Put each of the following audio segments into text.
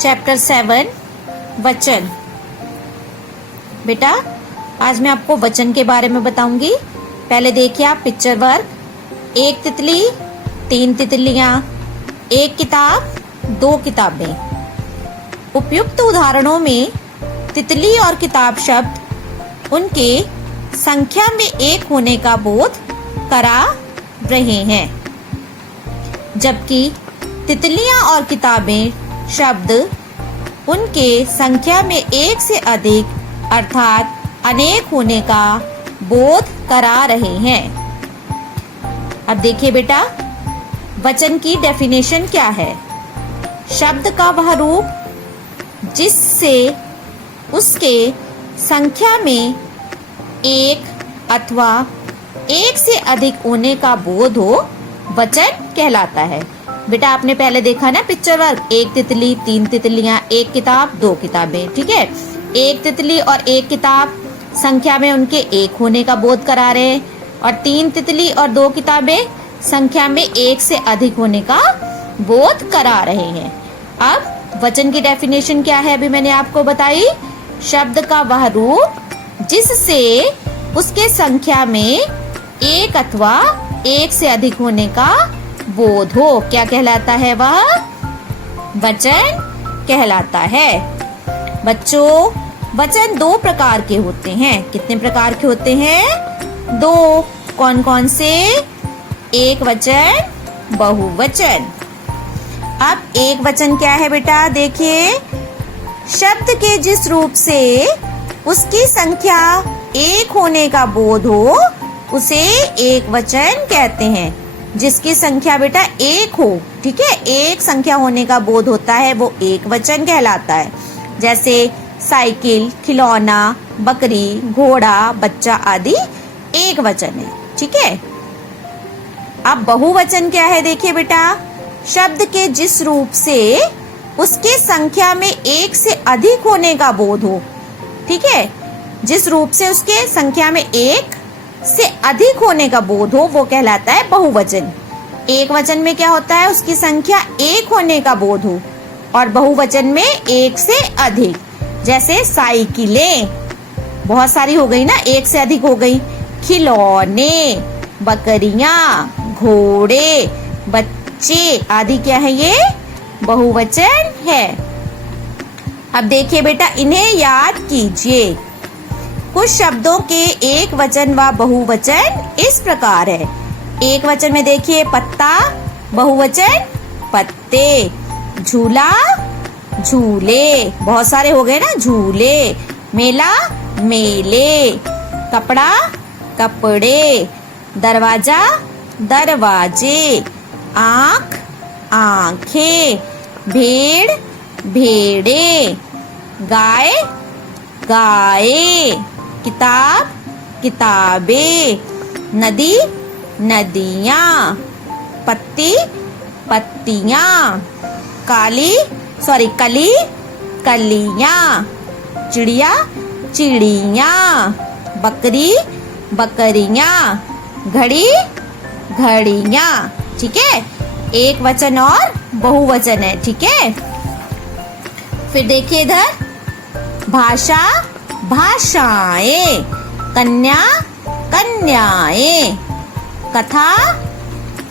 Chapter 7 वचन। बेटा आज मैं आपको वचन के बारे में बताऊंगी। पहले देखिए आप पिक्चर वर्क। एक तितली, तीन तितलियां, एक किताब, दो किताबें। उपयुक्त उदाहरणों में तितली और किताब शब्द उनके संख्या में एक होने का बोध करा रहे हैं, जबकि तितलियां और किताबें शब्द उनके संख्या में एक से अधिक अर्थात अनेक होने का बोध करा रहे हैं। अब देखिए बेटा, वचन की डेफिनेशन क्या है। शब्द का वह रूप जिससे उसके संख्या में एक अथवा एक से अधिक होने का बोध हो, वचन कहलाता है। बेटा आपने पहले देखा ना पिक्चर वर्क, एक तितली, तीन तितलियां, एक किताब, दो किताबें। ठीक है, एक तितली और एक किताब संख्या में उनके एक होने का बोध करा रहे हैं, और तीन तितली और दो किताबें संख्या में एक से अधिक होने का बोध करा रहे हैं। अब वचन की डेफिनेशन क्या है, अभी मैंने आपको बताई। शब्द का वह रूप जिससे उसके संख्या में एक अथवा एक से अधिक होने का बोध हो, क्या कहलाता है? वह वचन कहलाता है। बच्चों वचन दो प्रकार के होते हैं। कितने प्रकार के होते हैं? दो। कौन कौन से? एक वचन, बहुवचन। अब एक वचन क्या है बेटा? देखिए, शब्द के जिस रूप से उसकी संख्या एक होने का बोध हो उसे एक वचन कहते हैं। जिसकी संख्या बेटा एक हो, ठीक है, एक संख्या होने का बोध होता है, वो एक वचन कहलाता है। जैसे साइकिल, खिलौना, बकरी, घोड़ा, बच्चा आदि एक वचन है। ठीक है। अब बहुवचन क्या है? देखिए बेटा, शब्द के जिस रूप से उसके संख्या में एक से अधिक होने का बोध हो, ठीक है, जिस रूप से उसके संख्या में एक से अधिक होने का बोध हो, वो कहलाता है बहुवचन। एक वचन में क्या होता है? उसकी संख्या एक होने का बोध हो, और बहुवचन में एक से अधिक। जैसे साइकिलें बहुत सारी हो गई ना, एक से अधिक हो गई। खिलौने, बकरियां, घोड़े, बच्चे आदि क्या है? ये बहुवचन है। अब देखिए बेटा, इन्हें याद कीजिए। कुछ शब्दों के एक वचन व बहुवचन इस प्रकार है। एक वचन में देखिए पत्ता, बहुवचन पत्ते। झूला, झूले, बहुत सारे हो गए ना, झूले। मेला, मेले। कपड़ा, कपड़े। दरवाजा, दरवाजे। आँख, आँखें। भेड़, भेड़े। गाय, गाये। किताब, किताबें। नदी, नदियाँ। पत्ती, पत्तियाँ। कली, कलियाँ। चिड़िया, चिड़ियाँ। बकरी, बकरियाँ। घड़ी, घड़ियाँ। ठीक है, एक वचन और बहुवचन है। ठीक है, फिर देखिए इधर, भाषा, भाषाएं। कन्या, कन्याएं। कथा,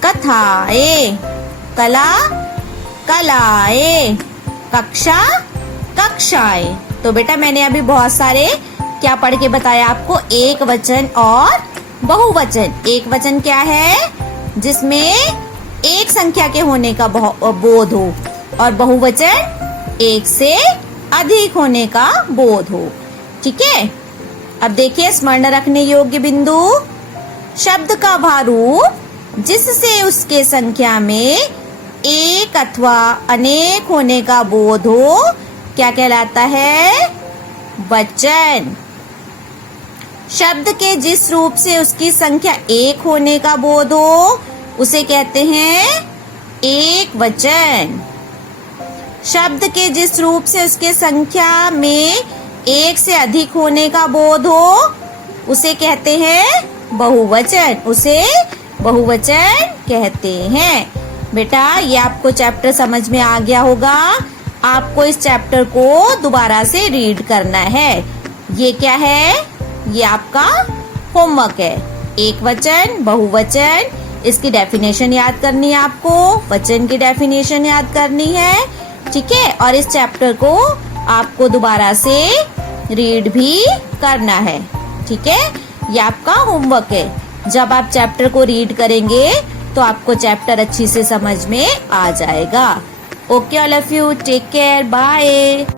कथाएं। कला, कलाएं। कक्षा, कक्षाएं। तो बेटा मैंने अभी बहुत सारे क्या पढ़ के बताया आपको, एक वचन और बहुवचन। एक वचन क्या है? जिसमें एक संख्या के होने का बोध हो, और बहुवचन एक से अधिक होने का बोध हो। ठीक है। अब देखिए स्मरण रखने योग्य बिंदु। शब्द का वह रूप जिससे उसके संख्या में एक अथवा अनेक होने का बोध हो, क्या कहलाता है? वचन। शब्द के जिस रूप से उसकी संख्या एक होने का बोध हो उसे कहते हैं एक वचन। शब्द के जिस रूप से उसके संख्या में एक से अधिक होने का बोध हो उसे कहते हैं बहुवचन। उसे बहुवचन कहते हैं। बेटा ये आपको चैप्टर समझ में आ गया होगा। आपको इस चैप्टर को दोबारा से रीड करना है। ये क्या है? ये आपका होमवर्क है। एक वचन, बहुवचन, इसकी डेफिनेशन याद करनी है आपको, वचन की डेफिनेशन याद करनी है, ठीक है। और इस चैप्टर को आपको दोबारा से रीड भी करना है, ठीक है। ये आपका होमवर्क है। जब आप चैप्टर को रीड करेंगे तो आपको चैप्टर अच्छी से समझ में आ जाएगा। Okay all of you, take care, bye.